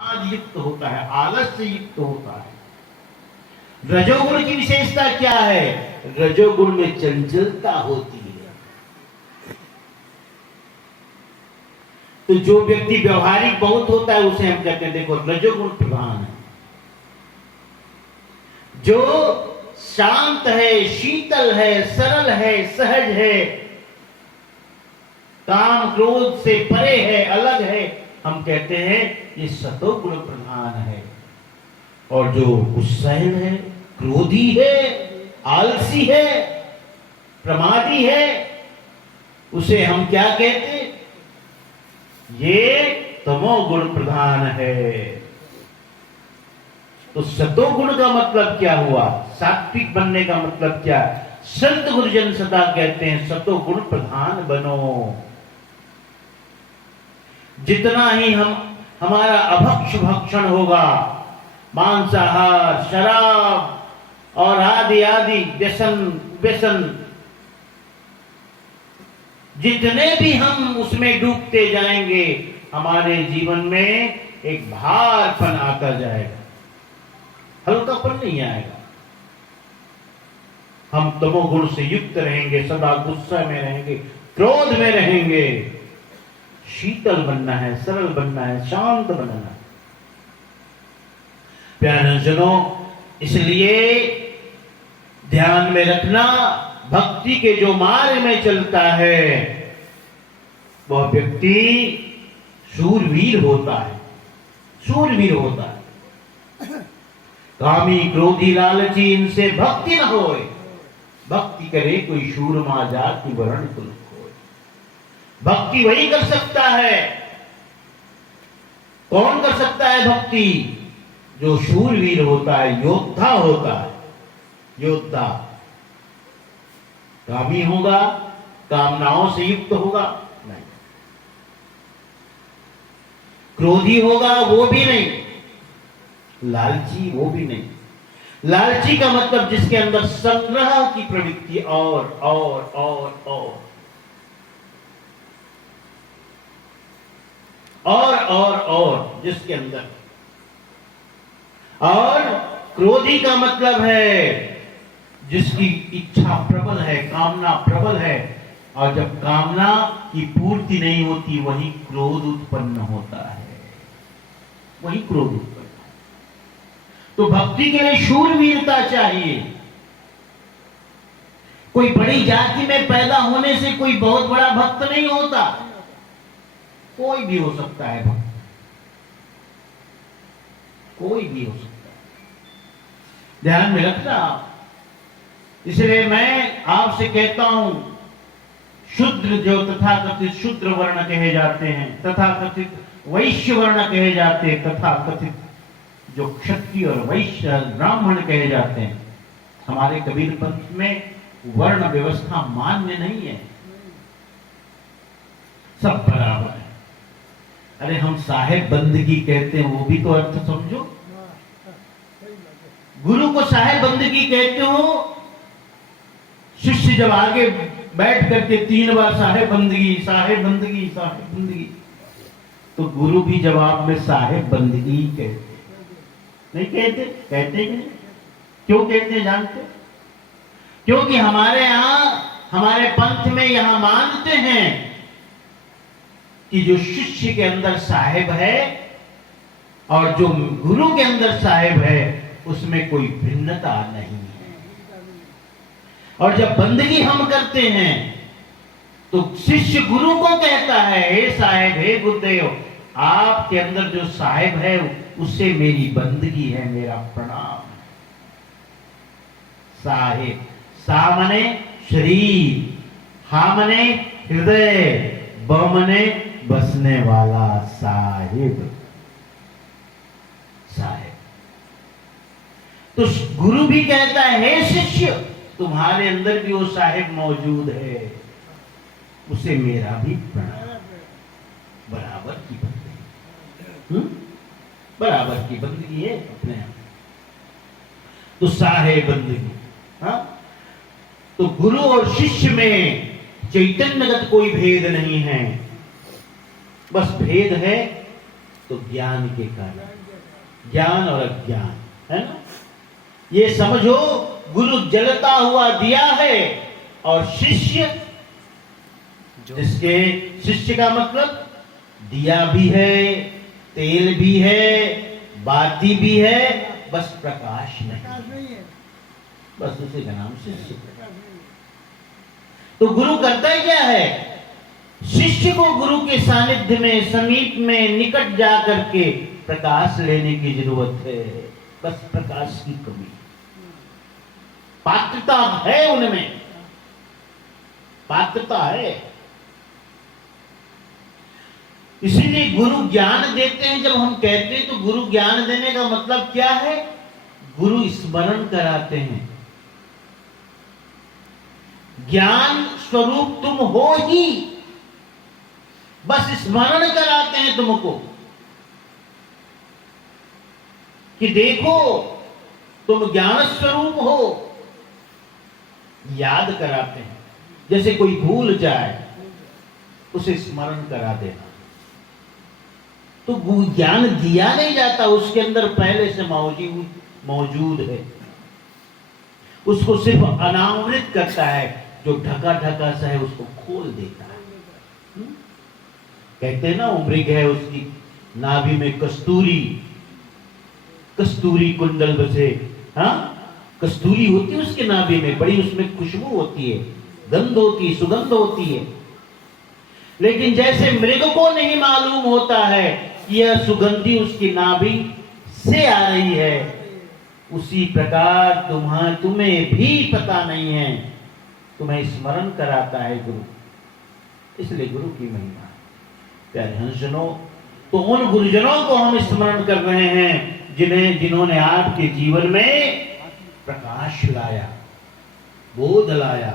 युक्त होता है, आलस से युक्त होता है। रजोगुण की विशेषता क्या है? रजोगुण में चंचलता होती है। तो जो व्यक्ति व्यवहारिक बहुत होता है उसे हम कहते हैं देखो रजोगुण प्रधान है। जो शांत है, शीतल है, सरल है, सहज है, काम क्रोध से परे है, अलग है, हम कहते हैं ये सतोगुण प्रधान है। और जो गुस्सैल है, क्रोधी है, आलसी है, प्रमादी है, उसे हम क्या कहते? ये तमोगुण प्रधान है। तो सतोगुण का मतलब क्या हुआ? सात्विक बनने का मतलब क्या? संत गुरुजन सदा कहते हैं सतोगुण प्रधान बनो। जितना ही हमारा अभक्ष भक्षण होगा, मांसाहार, शराब और आदि आदि व्यसन, जितने भी हम उसमें डूबते जाएंगे, हमारे जीवन में एक भारपन आता जाएगा, हल्कापन नहीं आएगा। हम तमोगुण से युक्त रहेंगे, सदा गुस्सा में रहेंगे, क्रोध में रहेंगे। शीतल बनना है, सरल बनना है, शांत बनना है। प्यारे जनों, इसलिए ध्यान में रखना, भक्ति के जो मार्ग में चलता है वह व्यक्ति शूरवीर होता है, शूरवीर होता है। कामी क्रोधी लालची इनसे भक्ति न होए, भक्ति करे कोई शूरमा जाति वर्ण कुल होए। भक्ति वही कर सकता है। कौन कर सकता है भक्ति? जो शूरवीर होता है, योद्धा होता है, योद्धा। कामी होगा, कामनाओं से युक्त होगा नहीं, क्रोधी होगा वो भी नहीं, लालची वो भी नहीं। लालची का मतलब जिसके अंदर संग्रह की प्रवृत्ति और जिसके अंदर। और क्रोधी का मतलब है जिसकी इच्छा प्रबल है, कामना प्रबल है, और जब कामना की पूर्ति नहीं होती वही क्रोध उत्पन्न होता है, वही क्रोध उत्पन्न। तो भक्ति के लिए शूरवीरता चाहिए। कोई बड़ी जाति में पैदा होने से कोई बहुत बड़ा भक्त नहीं होता, कोई भी हो सकता है भक्त, कोई भी हो सकता है। ध्यान में रखना। इसलिए मैं आपसे कहता हूं, शूद्र जो तथाकथित शूद्र वर्ण कहे जाते हैं, तथाकथित वैश्य वर्ण कहे जाते हैं, तथाकथित जो क्षत्रिय और वैश्य ब्राह्मण कहे जाते हैं, हमारे कबीर पंथ में वर्ण व्यवस्था मान्य नहीं है, सब बराबर है। अरे हम साहेब बंदगी कहते हैं, वो भी तो अर्थ समझो। गुरु को साहेब बंदगी कहते हो, शिष्य जब आगे बैठ करके 3 बार साहेब बंदगी, साहेब बंदगी, साहेब बंदगी, तो गुरु भी जवाब में साहेब बंदगी कहते नहीं कहते? कहते नहीं। क्यों कहते जानते? क्योंकि हमारे यहां, हमारे पंथ में यहां मानते हैं कि जो शिष्य के अंदर साहेब है और जो गुरु के अंदर साहेब है उसमें कोई भिन्नता नहीं है। और जब बंदगी हम करते हैं तो शिष्य गुरु को कहता है, हे साहेब, हे गुरुदेव, आपके अंदर जो साहेब है उससे मेरी बंदगी है, मेरा प्रणाम। साहेब, सा मने शरीर, हा मने हृदय, ब मने बसने वाला, साहिब, साहेब। तो गुरु भी कहता है, हे शिष्य, तुम्हारे अंदर भी वो साहेब मौजूद है, उसे मेरा भी प्रणाम। बराबर की बंदगी, बराबर की बंदगी है अपने यहां। तो साहेब बंदगी। हाँ, तो गुरु और शिष्य में चैतन्यगत कोई भेद नहीं है, बस भेद है तो तो ज्ञान के कारण, ज्ञान और अज्ञान, है ना। ये समझो, गुरु जलता हुआ दिया है और शिष्य, जिसके शिष्य का मतलब दिया भी है, तेल भी है, बाती भी है, बस प्रकाश नहीं है, बस उसी का नाम शिष्य। तो गुरु करता ही क्या है? शिष्य को गुरु के सानिध्य में, समीप में, निकट जा करके प्रकाश लेने की जरूरत है, बस प्रकाश की कमी। पात्रता है उनमें, पात्रता है। इसीलिए गुरु ज्ञान देते हैं। जब हम कहते हैं तो गुरु ज्ञान देने का मतलब क्या है? गुरु स्मरण कराते हैं। ज्ञान स्वरूप तुम हो ही, बस स्मरण कराते हैं तुमको कि देखो तुम ज्ञान स्वरूप हो, याद कराते हैं। जैसे कोई भूल जाए उसे स्मरण करा देना। तो ज्ञान दिया नहीं जाता, उसके अंदर पहले से मौजूद है, उसको सिर्फ अनावृत करता है, जो ढका ढका सा है उसको खोल देता है। कहते हैं ना, मृग है, उसकी नाभि में कस्तूरी कुंडल बसे। हाँ, कस्तूरी होती है उसके नाभि में, बड़ी उसमें खुशबू होती है, गंध होती है, सुगंध होती है। लेकिन जैसे मृग को नहीं मालूम होता है कि यह सुगंधी उसकी नाभि से आ रही है, उसी प्रकार तुम्हें भी पता नहीं है, तुम्हें स्मरण कराता है गुरु। इसलिए गुरु की महिमा। प्यारे हंसजनों, तो उन गुरुजनों को हम स्मरण कर रहे हैं जिन्होंने आपके जीवन में प्रकाश लाया, बोध लाया,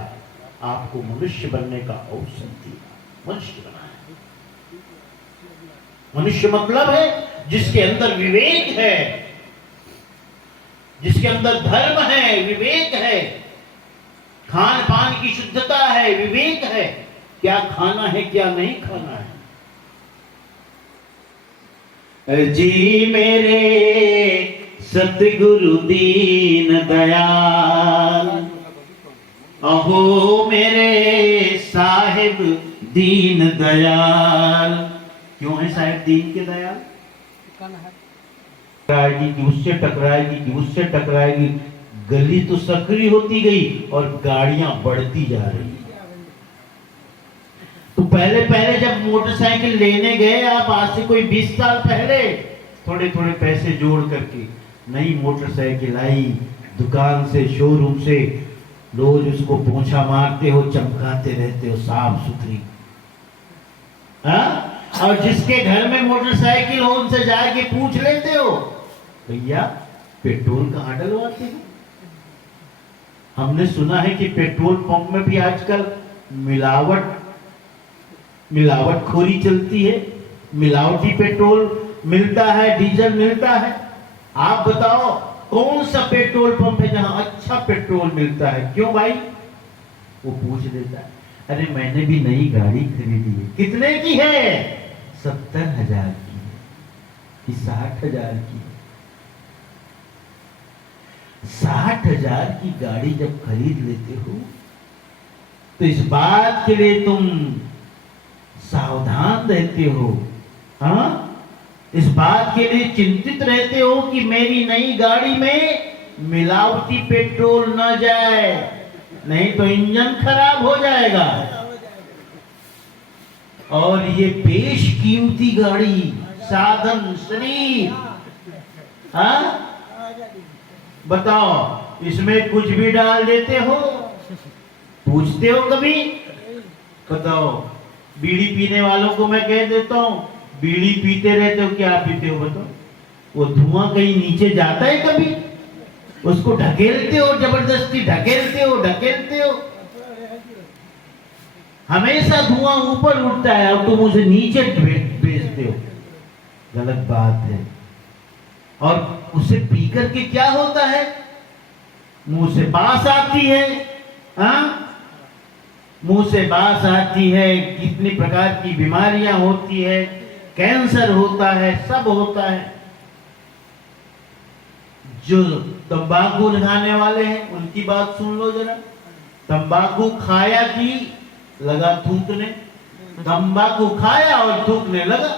आपको मनुष्य बनने का अवसर दिया, मनुष्य बनाया। मनुष्य मतलब है जिसके अंदर विवेक है, जिसके अंदर धर्म है, विवेक है, खान पान की शुद्धता है, विवेक है, क्या खाना है क्या नहीं खाना है। जी मेरे सतगुरु दीन दयाल, अहो मेरे साहिब दीन दयाल। क्यों है साहिब दीन के दयाल? टकराएगी कि उससे टकराएगी कि उससे टकराएगी, गली तो सकरी होती गई और गाड़ियां बढ़ती जा रही। तो पहले जब मोटरसाइकिल लेने गए आप, आज से कोई 20 साल पहले, थोड़े थोड़े पैसे जोड़ करके नई मोटरसाइकिल आई, दुकान से, शोरूम से, रोज उसको पोंछा मारते हो, चमकाते रहते हो, साफ सुथरी। और जिसके घर में मोटरसाइकिल हो उनसे जाके पूछ लेते हो, भैया पेट्रोल कहां डलवाते हो? हमने सुना है कि पेट्रोल पंप में भी आजकल मिलावटखोरी चलती है, मिलावटी पेट्रोल मिलता है, डीजल मिलता है। आप बताओ कौन सा पेट्रोल पंप है जहां अच्छा पेट्रोल मिलता है? क्यों भाई? वो पूछ लेता है, अरे मैंने भी नई गाड़ी खरीदी है। कितने की है? 70,000 की है कि 60,000 की है? 60,000 की गाड़ी जब खरीद लेते हो तो इस बात के लिए तुम सावधान रहते हो, हाँ, इस बात के लिए चिंतित रहते हो कि मेरी नई गाड़ी में मिलावटी पेट्रोल न जाए, नहीं तो इंजन खराब हो जाएगा। और ये बेशकीमती गाड़ी, साधन, शरीर, हाँ, बताओ इसमें कुछ भी डाल देते हो? पूछते हो कभी? बताओ, बीड़ी पीने वालों को मैं कह देता हूं, बीड़ी पीते रहते हो, क्या पीते हो बताओ? वो धुआं कहीं नीचे जाता है कभी? उसको ढकेलते हो, जबरदस्ती ढकेलते हो। हमेशा धुआं ऊपर उठता है और तुम उसे नीचे भेजते हो। गलत बात है। और उसे पी करके क्या होता है? मुंह से बास आती है, हाँ, मुंह से बास आती है, कितनी प्रकार की बीमारियां होती है, कैंसर होता है, सब होता है। जो तंबाकू खाने वाले हैं उनकी बात सुन लो जरा। तंबाकू खाया कि लगा थूकने, तंबाकू खाया और थूकने लगा।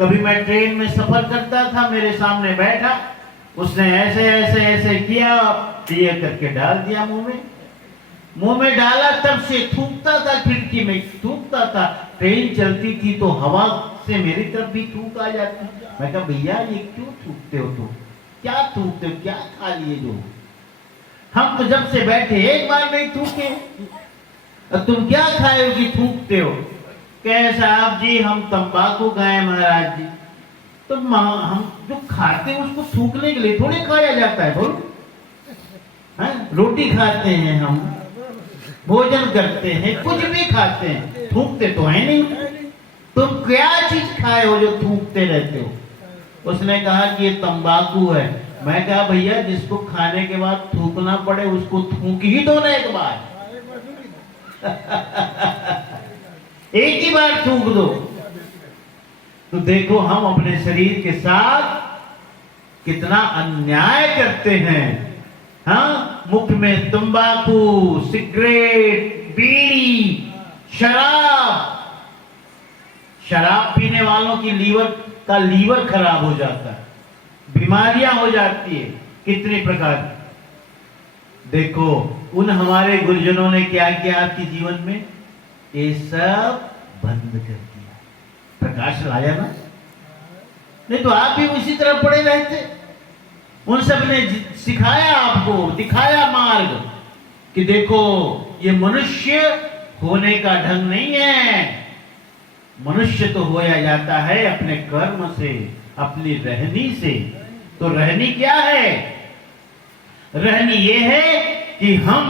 कभी मैं ट्रेन में सफर करता था, मेरे सामने बैठा, उसने ऐसे ऐसे ऐसे किया, ये करके डाल दिया मुंह में डाला, तब से थूकता था, खिड़की में थूकता था। ट्रेन चलती थी तो हवा से मेरी तरफ भी थूक आ जाती। मैं कहा भैया ये क्यों थूकते हो तुम, क्या थूकते हो, क्या खा लिए जो? हम तो जब से बैठे एक बार नहीं थूके, और तुम क्या खाए हो कि थूकते हो? कहे साहब जी हम तंबाकू खाए महाराज जी। तो हम जो खाते हैं उसको थूकने के लिए थोड़ी खाया जाता है, बोलो। रोटी खाते हैं, हम भोजन करते हैं, कुछ भी खाते हैं, थूकते तो है नहीं। तुम क्या चीज खाए हो जो थूकते रहते हो? उसने कहा कि ये तंबाकू है। मैं कहा भैया जिसको खाने के बाद थूकना पड़े उसको थूक ही दो ना एक बार। एक ही बार थूक दो। तो देखो हम अपने शरीर के साथ कितना अन्याय करते हैं। हाँ, मुख में तंबाकू, सिगरेट, बीड़ी, शराब पीने वालों की लीवर खराब हो जाता है, बीमारियां हो जाती है कितनी प्रकार की। देखो उन हमारे गुरुजनों ने क्या किया आपके जीवन में, ये सब बंद कर दिया, प्रकाश लाया ना। नहीं तो आप भी उसी तरह पड़े रहते। उन सब ने सिखाया आपको, दिखाया मार्ग कि देखो ये मनुष्य होने का ढंग नहीं है। मनुष्य तो होया जाता है अपने कर्म से, अपनी रहनी से। तो रहनी क्या है? रहनी ये है कि हम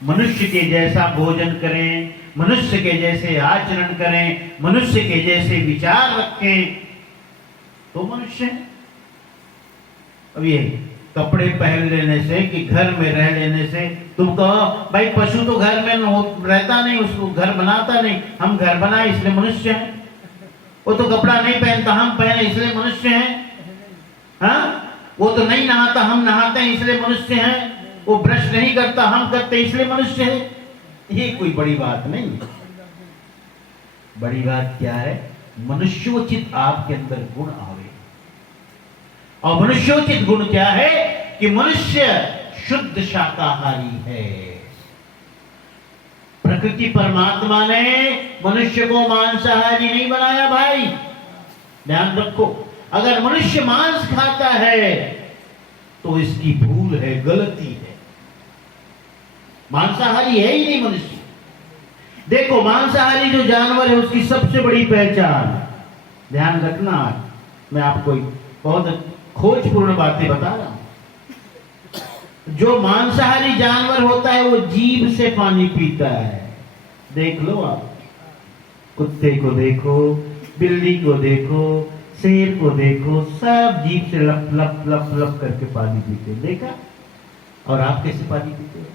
मनुष्य के जैसा भोजन करें, मनुष्य के जैसे आचरण करें, मनुष्य के जैसे विचार रखें, तो मनुष्य है। अब ये कपड़े पहन लेने से कि घर में रह लेने से, तुम कहो भाई पशु तो घर में रहता नहीं, उसको घर बनाता नहीं, हम घर बनाए इसलिए मनुष्य हैं। वो तो कपड़ा नहीं पहनता, हम पहने इसलिए मनुष्य हैं। हाँ, वो तो नहीं नहाता, हम नहाते हैं इसलिए मनुष्य हैं। वो ब्रश नहीं करता, हम करते इसलिए मनुष्य है। ये कोई बड़ी बात नहीं। बड़ी बात क्या है? मनुष्योचित आपके अंदर गुण आवे। और मनुष्योचित गुण क्या है कि मनुष्य शुद्ध शाकाहारी है। प्रकृति परमात्मा ने मनुष्य को मांसाहारी नहीं बनाया भाई, ध्यान रखो। अगर मनुष्य मांस खाता है तो इसकी भूल है, गलती है। मांसाहारी है ही नहीं मनुष्य। देखो मांसाहारी जो जानवर है उसकी सबसे बड़ी पहचान, ध्यान रखना, मैं आपको बहुत खोजपूर्ण बातें बता रहा हूं। जो मांसाहारी जानवर होता है वो जीभ से पानी पीता है। देख लो आप, कुत्ते को देखो, बिल्ली को देखो, शेर को देखो, सब जीभ से लप लप लप लप करके पानी पीते। देखा? और आप कैसे पानी पीते हो?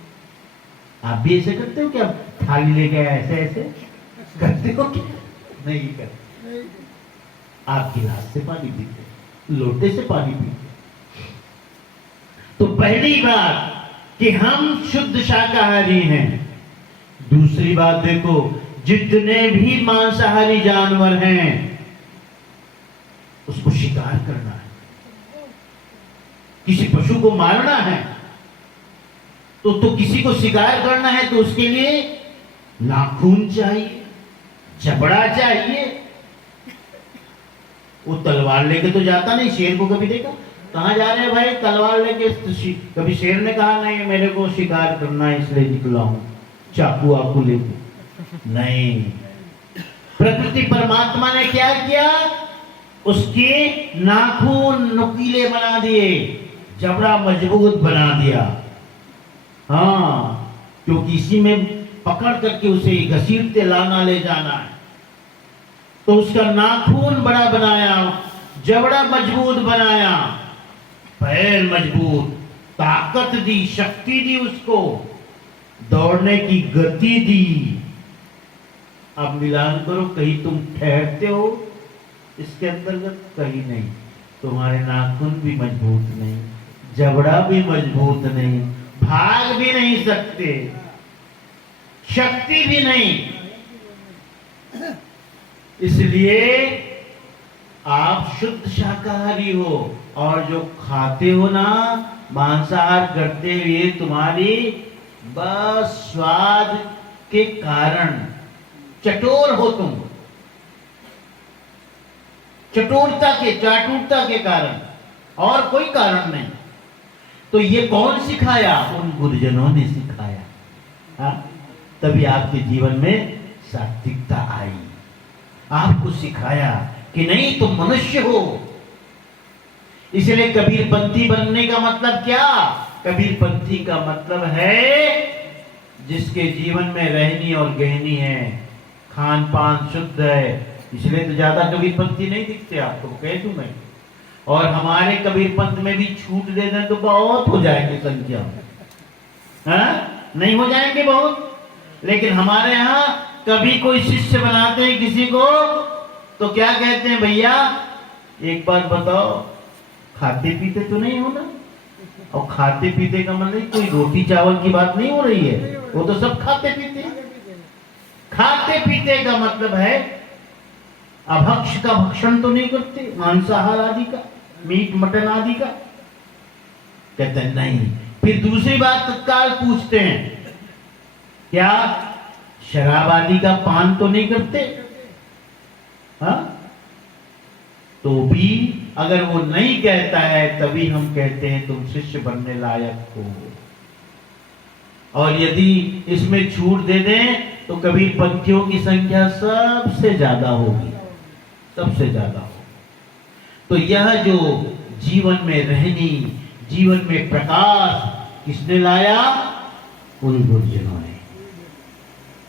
आप भी ऐसे करते हो क्या? थाली लेके ऐसे ऐसे करते हो क्या? नहीं करते। आप गिलास से पानी पीते, लोटे से पानी पीते। तो पहली बात कि हम शुद्ध शाकाहारी हैं। दूसरी बात देखो, जितने भी मांसाहारी जानवर हैं उसको शिकार करना है, किसी पशु को मारना है तो किसी को शिकार करना है तो उसके लिए नाखून चाहिए, जबड़ा चाहिए। वो तलवार लेके तो जाता नहीं। शेर को कभी देखा? कहां जा रहे हैं भाई? तलवार लेके। कभी शेर ने कहा नहीं मेरे को शिकार करना है इसलिए निकला हूं चाकू आकू लेके, नहीं। प्रकृति परमात्मा ने क्या किया? उसके नाखून नुकीले बना दिए, जबड़ा मजबूत बना दिया। हाँ, क्योंकि इसी में पकड़ करके उसे घसीटते लाना ले जाना है। तो उसका नाखून बड़ा बनाया, जबड़ा मजबूत बनाया, पैर मजबूत, ताकत दी, शक्ति दी उसको, दौड़ने की गति दी। अब मिलान करो, कहीं तुम ठहरते हो इसके अंतर्गत, कहीं नहीं। तुम्हारे नाखून भी मजबूत नहीं, जबड़ा भी मजबूत नहीं, भाग भी नहीं सकते, शक्ति भी नहीं। इसलिए आप शुद्ध शाकाहारी हो, और जो खाते हो ना मांसाहार करते हुए, तुम्हारी बस स्वाद के कारण चटोर हो तुम, चटोरता के, चाटुरता के कारण, और कोई कारण नहीं। तो ये कौन सिखाया? उन गुरुजनों ने सिखाया। हाँ? तभी आपके जीवन में सात्विकता आई, आपको सिखाया कि नहीं तुम मनुष्य हो। इसलिए कबीरपंथी बनने का मतलब क्या? कबीरपंथी का मतलब है जिसके जीवन में रहनी और गहनी है, खान पान शुद्ध है। इसलिए तो ज्यादा कबीरपंथी नहीं दिखते आपको, कह दूं मैं। और हमारे कबीरपंथ में भी छूट दे दें तो बहुत हो जाएंगे संख्या में, हाँ? नहीं हो जाएंगे बहुत। लेकिन हमारे यहाँ कभी कोई शिष्य बनाते हैं किसी को, तो क्या कहते हैं? भैया एक बात बताओ, खाते पीते तो नहीं हो ना? और खाते पीते का मतलब कोई रोटी चावल की बात नहीं हो रही है, वो तो सब खाते पीते हैं। खाते पीते का मतलब है अभक्ष का भक्षण तो नहीं करते, मांसाहार आदि का, मीट मटन आदि का। कहते हैं नहीं। फिर दूसरी बात तत्काल पूछते हैं, क्या शराब आदि का पान तो नहीं करते? हाँ? तो भी अगर वो नहीं कहता है तभी हम कहते हैं तुम शिष्य बनने लायक हो। और यदि इसमें छूट दे दें तो कबीरपंथियों की संख्या सबसे ज्यादा होगी, सबसे ज्यादा होगी। तो यह जो जीवन में रहनी, जीवन में प्रकाश किसने लाया? उन गुरुजनों ने,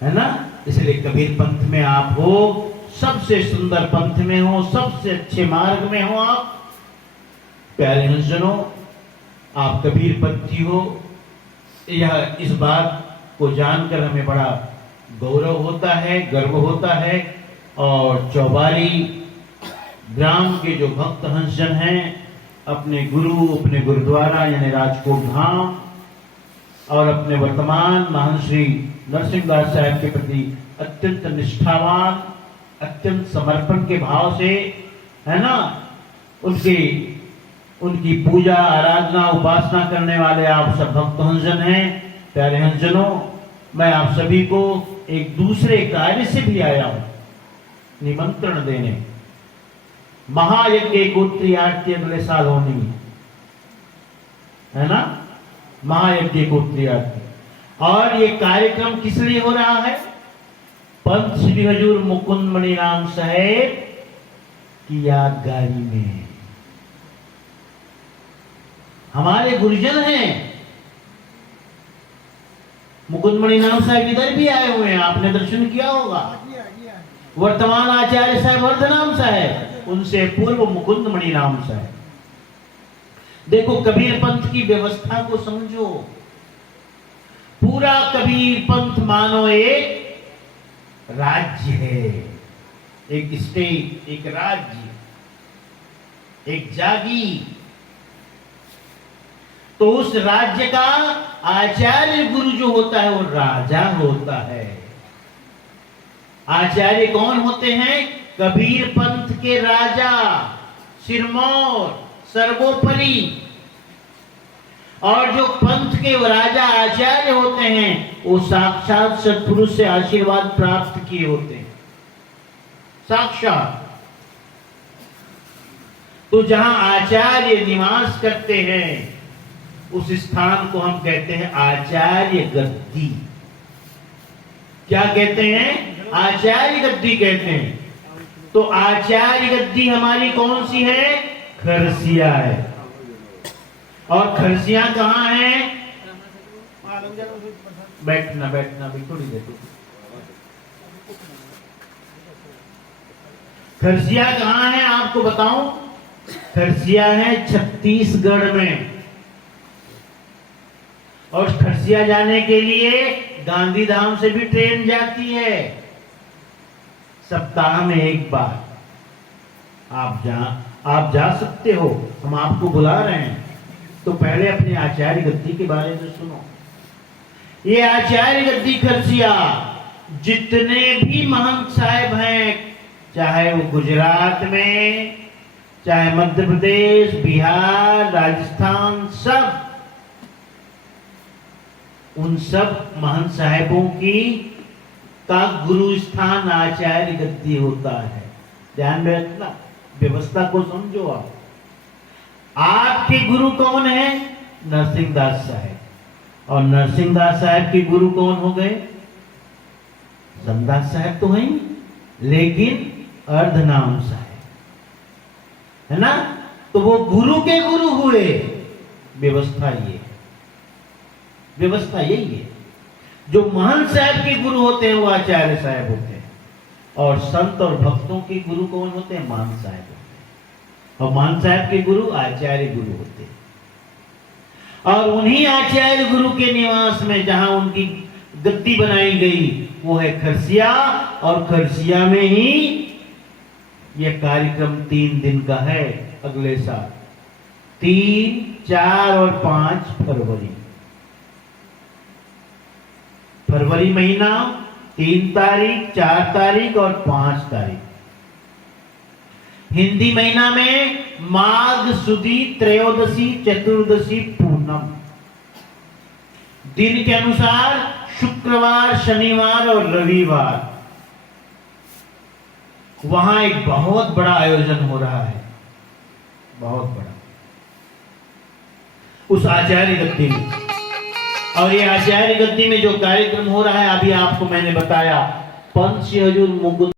है ना? इसलिए कबीर पंथ में आप हो, सबसे सुंदर पंथ में हो, सबसे अच्छे मार्ग में हो आप। प्यारे हंसजनों, आप कबीर पंथी हो, यह इस बात को जानकर हमें बड़ा गौरव होता है, गर्व होता है। और चौबारी ग्राम के जो भक्त हंसजन हैं, अपने गुरु, अपने गुरुद्वारा यानी राजकोट धाम और अपने वर्तमान महान श्री नरसिंहदास साहब के प्रति अत्यंत निष्ठावान, अत्यंत समर्पण के भाव से, है ना, उनकी पूजा आराधना उपासना करने वाले आप सब भक्त हंसजन हैं। प्यारे हंसजनों, मैं आप सभी को एक दूसरे कार्य से भी आया हूं, निमंत्रण देने। महायज्ञ गोत्री आरती अगले साल होनी है ना, महायज्ञ गोत्री आरती। और ये कार्यक्रम किस लिए हो रहा है? पंत श्री हजूर मुकुंद मणिराम साहेब की यादगारी में। हमारे गुरुजन हैं, मुकुंद मणिराम साहब इधर भी आए हुए हैं, आपने दर्शन किया होगा। वर्तमान आचार्य साहब वर्धनाम साहब, उनसे पूर्व मुकुंद मणिराम साहब। देखो कबीर पंथ की व्यवस्था को समझो। पूरा कबीर पंथ मानो एक राज्य है, एक स्टेट, एक राज्य, एक जागीर। तो उस राज्य का आचार्य गुरु जो होता है वो राजा होता है। आचार्य कौन होते हैं? कबीर पंथ के राजा, सिरमौर, सर्वोपरि। और जो पंथ के राजा आचार्य होते हैं वो साक्षात सत्पुरुष से आशीर्वाद प्राप्त किए होते हैं, साक्षात। तो जहां आचार्य निवास करते हैं उस स्थान को हम कहते हैं आचार्य गद्दी। क्या कहते हैं? आचार्य गद्दी कहते हैं। तो आचार्य गद्दी हमारी कौन सी है? खरसिया है। और खरसिया कहां है? बैठना बैठना भी थोड़ी देर। खरसिया कहां है आपको बताऊं? खरसिया है छत्तीसगढ़ में। और खरसिया जाने के लिए गांधीधाम से भी ट्रेन जाती है। सप्ताह में एक बार आप जा सकते हो, हम आपको बुला रहे हैं। तो पहले अपने आचार्य गद्दी के बारे में सुनो। ये आचार्य गद्दी खरसिया जितने भी महंत साहेब हैं, चाहे वो गुजरात में, चाहे मध्य प्रदेश, बिहार, राजस्थान, सब उन सब महंत साहेबों का गुरु स्थान आचार्य गद्दी होता है। ध्यान में रखना, व्यवस्था को समझो। आपके गुरु कौन है? नरसिंहदास साहेब। और नरसिंहदास साहेब के गुरु कौन हो गए? समदास साहेब तो हैं, लेकिन अर्धनाम साहेब, है ना? तो वो गुरु के गुरु हुए। व्यवस्था यही है। जो महंत साहब के गुरु होते हैं वो आचार्य साहब होते हैं, और संत और भक्तों के गुरु कौन होते हैं? मान साहब होते हैं। और मान साहब के गुरु आचार्य गुरु होते हैं। और उन्हीं आचार्य गुरु के निवास में जहां उनकी गद्दी बनाई गई वो है खरसिया, और खरसिया में ही यह कार्यक्रम 3 दिन का है। अगले साल 3, 4 और 5 फरवरी महीना 3 तारीख, 4 तारीख और 5 तारीख। हिंदी महीना में माघ सुदी त्रयोदशी, चतुर्दशी, पूर्णम। दिन के अनुसार शुक्रवार, शनिवार और रविवार वहां एक बहुत बड़ा आयोजन हो रहा है, बहुत बड़ा, उस आचार्य गद्दी में। और ये आचार्य गद्दी में जो कार्यक्रम हो रहा है, अभी आपको मैंने बताया, पंच हजूर मुकुंद